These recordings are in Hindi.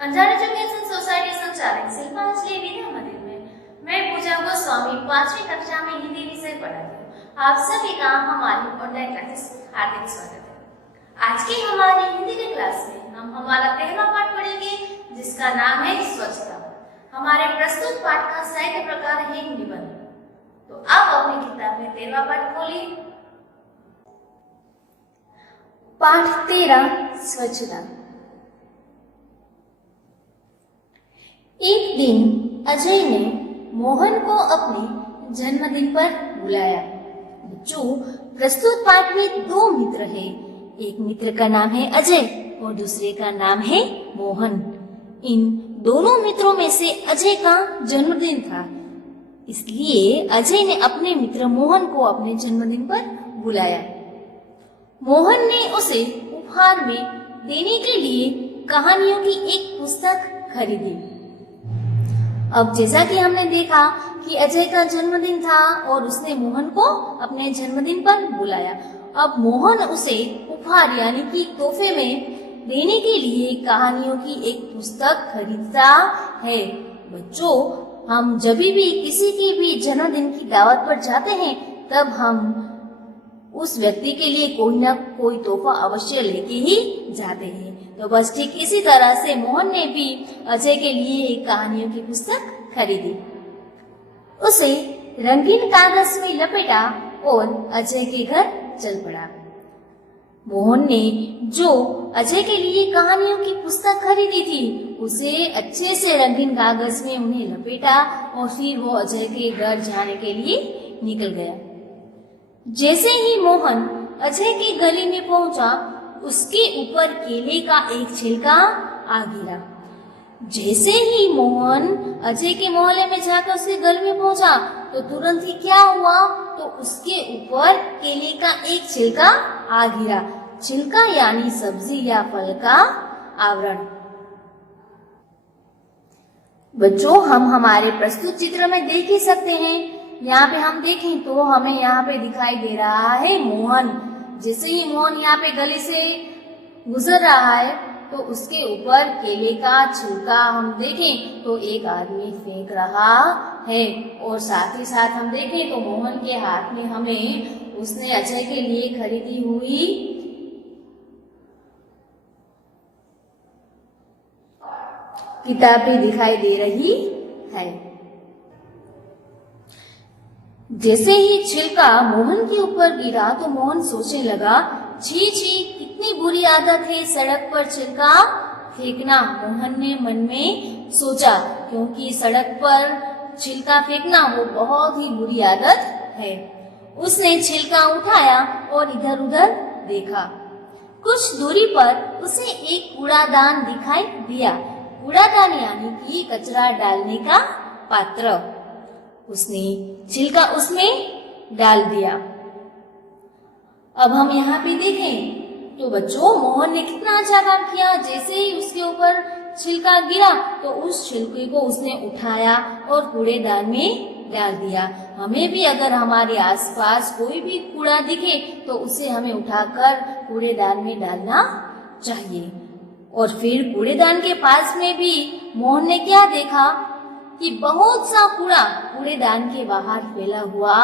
अंजार एजुकेशन सोसाइटी संचालक शिल्पा विद्या मंदिर में मैं पूजा गोस्वामी 5वीं कक्षा में हिंदी विषय पढ़ाती हूँ। आप सभी का हमारी ऑनलाइन क्लासेस हार्दिक स्वागत है। आज की हमारी हिंदी की क्लास में हम हमारा पहला पाठ पढ़ेंगे जिसका नाम है स्वच्छता। हमारे प्रस्तुत पाठ का साहित्य प्रकार है निबंध। तो आप अपनी किताब में 13वां पाठ खोलिए। पाठ 13 स्वच्छता। एक दिन अजय ने मोहन को अपने जन्मदिन पर बुलाया। बच्चों, प्रस्तुत पाठ में दो मित्र हैं। एक मित्र का नाम है अजय और दूसरे का नाम है मोहन। इन दोनों मित्रों में से अजय का जन्मदिन था, इसलिए अजय ने अपने मित्र मोहन को अपने जन्मदिन पर बुलाया। मोहन ने उसे उपहार में देने के लिए कहानियों की एक पुस्तक खरीदी। अब जैसा कि हमने देखा कि अजय का जन्मदिन था और उसने मोहन को अपने जन्मदिन पर बुलाया। अब मोहन उसे उपहार यानी कि तोहफे में देने के लिए कहानियों की एक पुस्तक खरीदता है। बच्चों, हम जब भी किसी की भी जन्मदिन की दावत पर जाते हैं तब हम उस व्यक्ति के लिए कोई ना कोई तोहफा अवश्य लेके ही जाते हैं। तो बस ठीक इसी तरह से मोहन ने भी अजय के लिए एक कहानियों की पुस्तक खरीदी। उसे रंगीन कागज में लपेटा और अजय के घर चल पड़ा। मोहन ने जो अजय के लिए कहानियों की पुस्तक खरीदी थी उसे अच्छे से रंगीन कागज में उन्हें लपेटा और फिर वो अजय के घर जाने के लिए निकल गया। जैसे ही मोहन अजय के गली में पहुंचा, उसके ऊपर केले का एक छिलका आ गिरा। जैसे ही मोहन अजय के मोहल्ले में जाकर उसके गली में पहुंचा तो तुरंत ही क्या हुआ, तो उसके ऊपर केले का एक छिलका आ गिरा। छिलका यानी सब्जी या फल का आवरण। बच्चों, हम हमारे प्रस्तुत चित्र में देख ही सकते हैं। यहाँ पे हम देखें तो हमें यहाँ पे दिखाई दे रहा है मोहन। जैसे ही मोहन यहाँ पे गली से गुजर रहा है तो उसके ऊपर केले का छिलका हम देखें तो एक आदमी फेंक रहा है। और साथ ही साथ हम देखें तो मोहन के हाथ में हमें उसने अजय के लिए खरीदी हुई किताब भी दिखाई दे रही है। जैसे ही छिलका मोहन के ऊपर गिरा तो मोहन सोचने लगा, छी छी, कितनी बुरी आदत है सड़क पर छिलका फेंकना। मोहन ने मन में सोचा, क्योंकि सड़क पर छिलका फेंकना वो बहुत ही बुरी आदत है। उसने छिलका उठाया और इधर उधर देखा। कुछ दूरी पर उसे एक कूड़ादान दिखाई दिया। कूड़ादान यानी कि कचरा डालने का पात्र। उसने छिलका उसमें डाल दिया। अब हम यहाँ पे देखें तो बच्चों, मोहन ने कितना अच्छा काम किया। जैसे ही उसके ऊपर छिलका गिरा तो उस छिलके को उसने उठाया और कूड़ेदान में डाल दिया। हमें भी अगर हमारे आसपास कोई भी कूड़ा दिखे तो उसे हमें उठाकर कूड़ेदान में डालना चाहिए। और फिर कूड़ेदान के पास में भी मोहन ने क्या देखा कि बहुत सा कूड़ा कूड़ेदान के बाहर फैला हुआ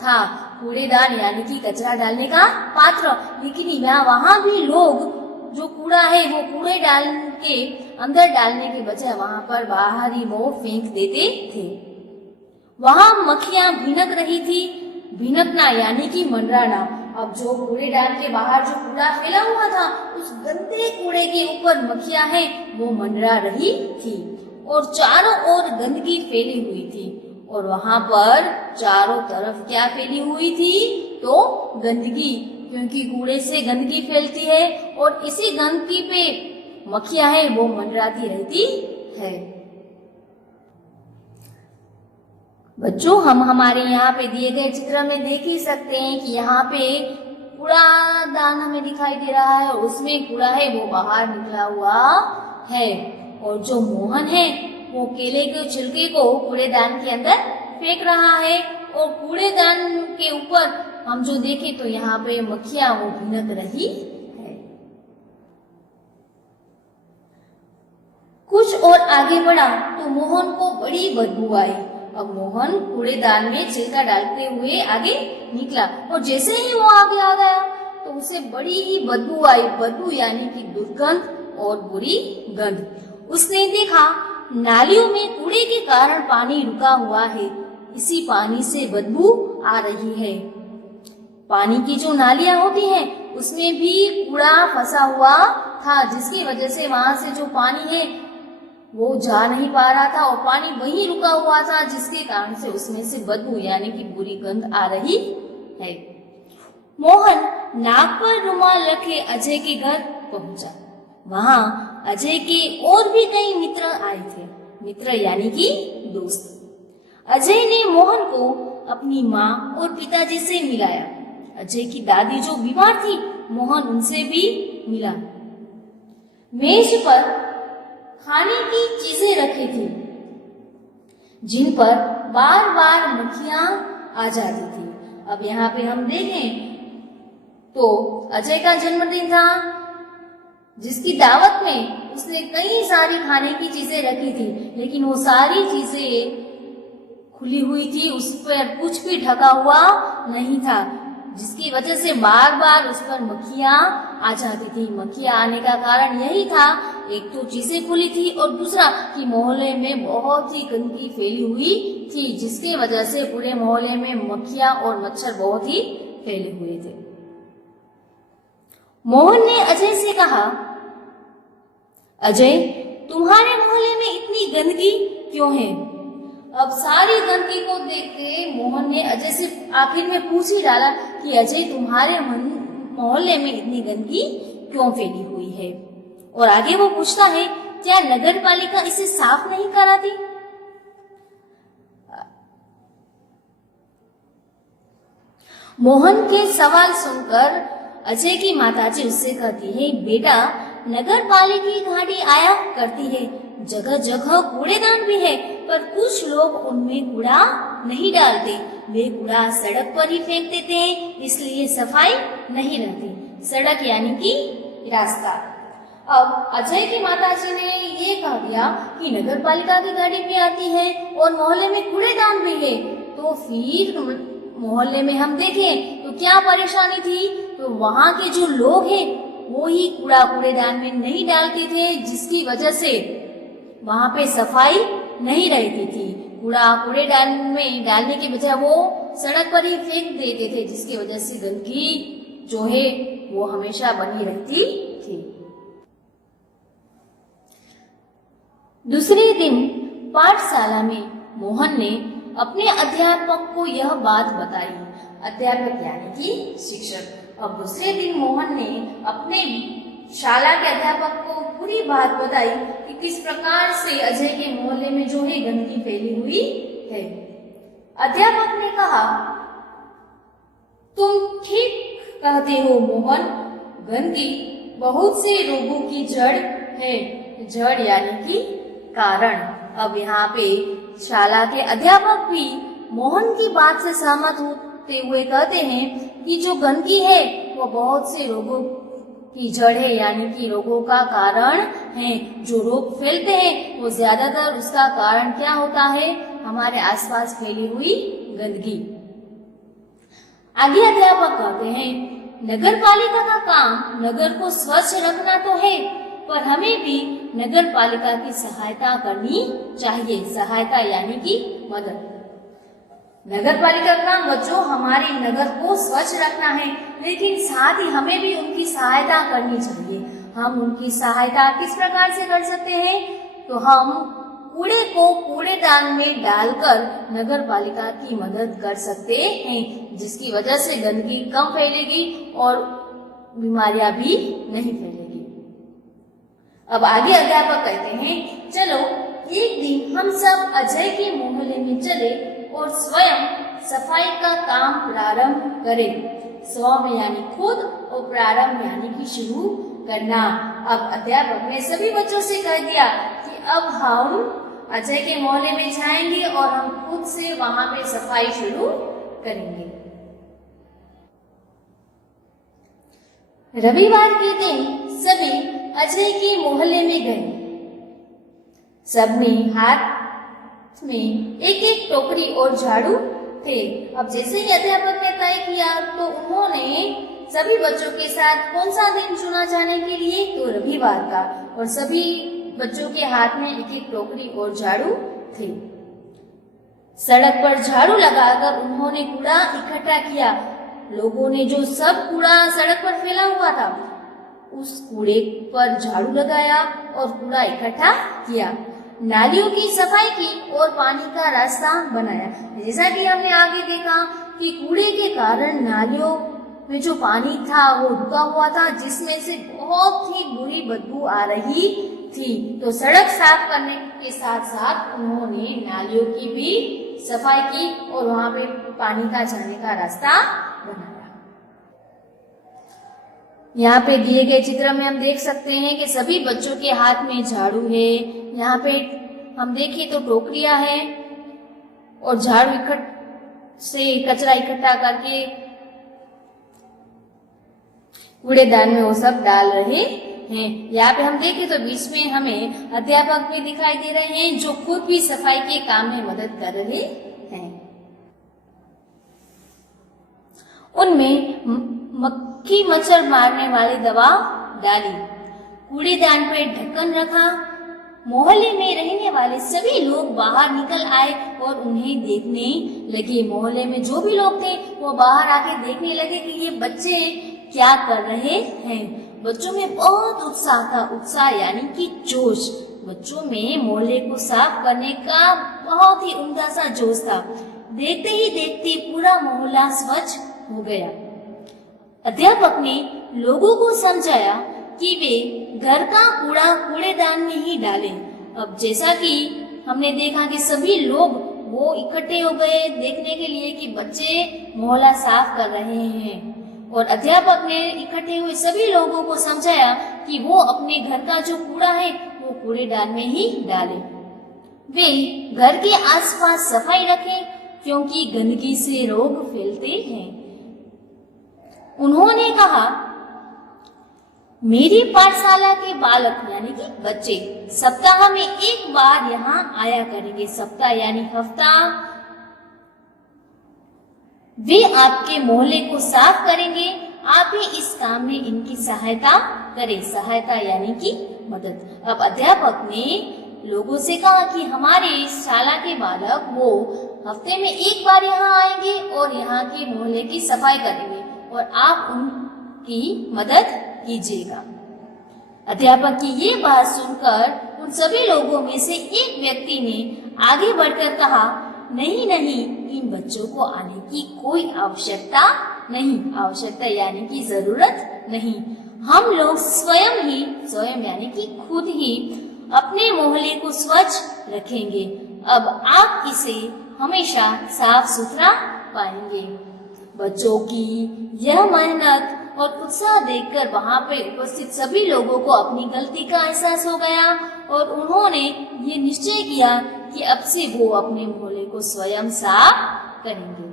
था। कूड़ेदान यानी कि कचरा डालने का पात्र, लेकिन वहाँ भी लोग जो कूड़ा है वो कूड़ेदान के अंदर डालने के बजाय वहाँ पर बाहर ही वो फेंक देते थे। वहाँ मक्खियाँ भिनक रही थी। भिनकना यानी कि मंडराना। अब जो कूड़ेदान के बाहर जो कूड़ा फैला हुआ था उस गंदे कूड़े के ऊपर मक्खियाँ है वो मंडरा रही थी और चारों ओर गंदगी फैली हुई थी। और वहां पर चारों तरफ क्या फैली हुई थी, तो गंदगी, क्योंकि कूड़े से गंदगी फैलती है और इसी गंदगी पे मक्खियां है वो मंडराती रहती है। बच्चों, हम हमारे यहाँ पे दिए गए चित्र में देख ही सकते हैं कि यहाँ पे कूड़ादान हमें दिखाई दे रहा है और उसमें कूड़ा है वो बाहर निकला हुआ है। और जो मोहन है वो केले के छिलके को कूड़ेदान के अंदर फेंक रहा है। और कूड़ेदान के ऊपर हम जो देखें तो यहाँ पे मक्खियाँ वो भिनक रही है। कुछ और आगे बढ़ा तो मोहन को बड़ी बदबू आई। अब मोहन कूड़ेदान में छिलका डालते हुए आगे निकला और जैसे ही वो आगे आ गया तो उसे बड़ी ही बदबू आई। बदबू यानी कि दुर्गंध और बुरी गंध। उसने देखा नालियों में कूड़े के कारण पानी रुका हुआ है। इसी पानी से बदबू आ रही है। पानी की जो नालियां होती हैं उसमें भी कूड़ा फंसा हुआ था, जिसकी वजह से वहां से जो पानी है वो जा नहीं पा रहा था और पानी वहीं रुका हुआ था, जिसके कारण से उसमें से बदबू यानी कि बुरी गंध आ रही है। मोहन नाक पर रुमाल रखे अजय के घर पहुंचा। वहां अजय के और भी कई मित्र आए थे। मित्र यानी कि दोस्त। अजय ने मोहन को अपनी माँ और पिताजी से मिलाया। अजय की दादी जो बीमार थी, मोहन उनसे भी मिला। मेज पर खाने की चीजें रखी थी, जिन पर बार बार मक्खियां आ जाती थी। अब यहाँ पे हम देखें तो अजय का जन्मदिन था, जिसकी दावत में उसने कई सारी खाने की चीजें रखी थी, लेकिन वो सारी चीजें खुली हुई थी, उस पर कुछ भी ढका हुआ नहीं था, जिसकी वजह से बार बार उस पर मक्खियां आ जाती थी। मक्खियां आने का कारण यही था, एक तो चीजें खुली थी और दूसरा कि मोहल्ले में बहुत ही गंदगी फैली हुई थी, जिसकी वजह से पूरे मोहल्ले में मक्खियां और मच्छर बहुत ही फैले हुए थे। मोहन ने अजय से कहा, अजय, तुम्हारे मोहल्ले में इतनी गंदगी क्यों है? अब सारी गंदगी को देखते मोहन ने अजय से आखिर में पूछ ही डाला कि अजय, तुम्हारे मोहल्ले में इतनी गंदगी क्यों फैली हुई है? और आगे वो पूछता है, क्या नगर पालिका इसे साफ नहीं कराती? मोहन के सवाल सुनकर अजय की माताजी उससे कहती है, बेटा, नगर पालिका की गाड़ी आया करती है, जगह जगह कूड़ेदान भी है, पर कुछ लोग उनमें कूड़ा नहीं डालते। वे कूड़ा सड़क पर ही फेंक देते हैं, इसलिए सफाई नहीं रहती। सड़क यानी कि रास्ता। अब अजय की माताजी ने ये कह दिया कि नगर पालिका की गाड़ी भी आती है और मोहल्ले में कूड़ेदान भी है, तो फिर मोहल्ले में हम देखें तो क्या परेशानी थी? तो वहाँ के जो लोग हैं वो ही कूड़ा कूड़ेदान में नहीं डालते थे, जिसकी वजह से वहाँ पे सफाई नहीं रहती थी। कूड़ा कूड़ेदान में डालने के बजाय वो सड़क पर ही फेंक देते थे, जिसकी वजह से गंदगी जो है वो हमेशा बनी रहती थी। दूसरे दिन पाठशाला में मोहन ने अपने अध्यापक को यह बात बताई। अध्यापक यानी कि शिक्षक। अब दूसरे दिन मोहन ने अपने शाला के अध्यापक को पूरी बात बताई कि किस प्रकार से अजय के मोहल्ले में जो है गंदगी फैली हुई है। अध्यापक ने कहा, तुम ठीक कहते हो मोहन, गंदगी बहुत से रोगों की जड़ है। जड़ यानी कि कारण। अब यहाँ पे शाला के अध्यापक भी मोहन की बात से सहमत होते हुए कहते हैं कि जो गंदगी है वो बहुत से रोगों की जड़ है, यानी कि रोगों का कारण है। जो रोग फैलते हैं वो ज्यादातर उसका कारण क्या होता है? हमारे आसपास फैली हुई गंदगी। आगे अध्यापक कहते हैं, नगर पालिका का काम नगर को स्वच्छ रखना तो है, पर हमें भी नगर पालिका की सहायता करनी चाहिए। सहायता यानी कि मदद। नगर पालिका का काम बच्चों हमारे नगर को स्वच्छ रखना है, लेकिन साथ ही हमें भी उनकी सहायता करनी चाहिए। हम उनकी सहायता किस प्रकार से कर सकते हैं? तो हम कूड़े को कूड़ेदान में डालकर नगर पालिका की मदद कर सकते हैं, जिसकी वजह से गंदगी कम फैलेगी और बीमारियां भी नहीं फैलेगी। अब आगे अध्यापक कहते हैं, चलो एक दिन हम सब अजय के मोहल्ले में चले और स्वयं सफाई का काम प्रारंभ करें। स्वयं यानी खुद और प्रारंभ यानी कि शुरू करना। अब अध्यापक ने सभी बच्चों से कह दिया कि अब हम अजय के मोहल्ले में जाएंगे और हम खुद से वहां पे सफाई शुरू करेंगे। रविवार के दिन सभी अजय के मोहल्ले में गए। सबने हाथ में एक एक टोकरी और झाड़ू थे। अब जैसे ही अध्यापक ने तय किया तो उन्होंने सभी बच्चों के साथ कौन सा दिन चुना जाने के लिए, तो रविवार का, और सभी बच्चों के हाथ में एक एक टोकरी और झाड़ू थे। सड़क पर झाड़ू लगाकर उन्होंने कूड़ा इकट्ठा किया। लोगों ने जो सब कूड़ा सड़क पर फैला हुआ था उस कूड़े पर झाड़ू लगाया और कूड़ा इकट्ठा किया। नालियों की सफाई की और पानी का रास्ता बनाया। जैसा कि हमने आगे देखा कि कूड़े के कारण नालियों में जो पानी था वो रुका हुआ था, जिसमें से बहुत ही बुरी बदबू आ रही थी। तो सड़क साफ करने के साथ साथ उन्होंने नालियों की भी सफाई की और वहां पे पानी का जाने का रास्ता बनाया। यहाँ पे दिए गए चित्र में हम देख सकते हैं कि सभी बच्चों के हाथ में झाड़ू है। यहाँ पे हम देखें तो टोकरियां हैं और झाड़ू से कचरा इकट्ठा करके कूड़ेदान में वो सब डाल रहे हैं। यहाँ पे हम देखें तो बीच में हमें अध्यापक भी दिखाई दे रहे हैं जो खुद भी सफाई के काम में मदद कर रहे हैं। उनमें मक्खी मच्छर मारने वाली दवा डाली, कूड़ेदान पर ढक्कन रखा। मोहल्ले में रहने वाले सभी लोग बाहर निकल आए और उन्हें देखने लगे। मोहल्ले में जो भी लोग थे वो बाहर आके देखने लगे कि ये बच्चे क्या कर रहे हैं। बच्चों में बहुत उत्साह था, उत्साह यानी कि जोश। बच्चों में मोहल्ले को साफ करने का बहुत ही उम्दा सा जोश था। देखते ही देखते पूरा मोहल्ला स्वच्छ हो गया। अध्यापक ने लोगों को समझाया कि वे घर का कूड़ा कूड़ेदान में ही डालें। अब जैसा कि हमने देखा कि सभी लोग वो इकट्ठे हो गए देखने के लिए कि बच्चे मोहल्ला साफ कर रहे हैं, और अध्यापक ने इकट्ठे हुए सभी लोगों को समझाया कि वो अपने घर का जो कूड़ा है वो कूड़ेदान में ही डालें। वे घर के आसपास सफाई रखें क्योंकि गंदगी से रोग फैलते हैं। उन्होंने कहा, मेरी पाठशाला के बालक यानी कि बच्चे सप्ताह में एक बार यहाँ आया करेंगे। सप्ताह यानी हफ्ता। वे आपके मोहल्ले को साफ करेंगे, आप भी इस काम में इनकी सहायता करें। सहायता यानी कि मदद। अब अध्यापक ने लोगों से कहा कि हमारे शाला के बालक वो हफ्ते में एक बार यहाँ आएंगे और यहाँ के मोहल्ले की सफाई करेंगे और आप उनकी मदद कीजिएगा। अध्यापक की ये बात सुनकर उन सभी लोगों में से एक व्यक्ति ने आगे बढ़कर कहा, नहीं नहीं, इन बच्चों को आने की कोई आवश्यकता नहीं। आवश्यकता यानी कि जरूरत नहीं। हम लोग स्वयं यानी कि खुद ही अपने मोहल्ले को स्वच्छ रखेंगे। अब आप इसे हमेशा साफ सुथरा पाएंगे। बच्चों की यह मेहनत और उत्साह देखकर वहां पे उपस्थित सभी लोगों को अपनी गलती का एहसास हो गया और उन्होंने ये निश्चय किया कि अब से वो अपने मोहल्ले को स्वयं साफ करेंगे।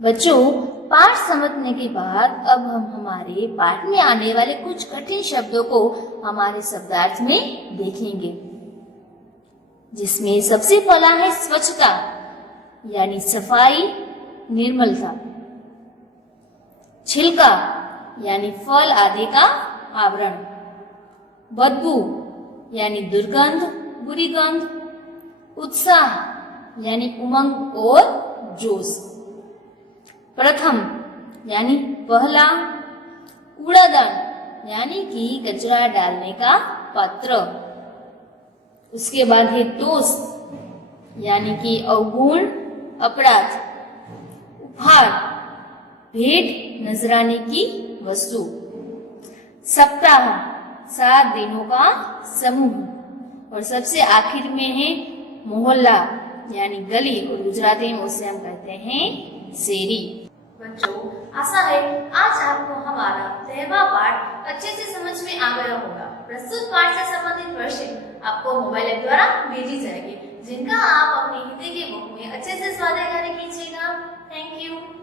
बच्चों, पाठ समझने के बाद अब हम हमारे पाठ में आने वाले कुछ कठिन शब्दों को हमारे शब्दार्थ में देखेंगे, जिसमें सबसे पहला है स्वच्छता यानी सफाई, निर्मलता। छिलका यानी फल आदि का आवरण। बदबू यानी दुर्गंध, बुरी गंध। उत्साह यानी उमंग और जोश। प्रथम यानी पहला। कूड़ादान यानी कि कचरा डालने का पात्र। उसके बाद है दोष यानी कि अवगुण, अपराध। उपहार भेंट, नजराने की वस्तु। सप्ताह 7 दिनों का समूह। और सबसे आखिर में है मोहल्ला यानी गली, और गुजराती में उसे हम कहते हैं शेरी। बच्चों, आशा है आज आपको हमारा 13वां पाठ अच्छे से समझ में आ गया होगा। प्रस्तुत पाठ से संबंधित प्रश्न आपको मोबाइल ऐप द्वारा भेजी जाएगी, जिनका आप अपनी हिंदी के बुक में अच्छे से स्वाध्याय कीजिएगा। Thank you.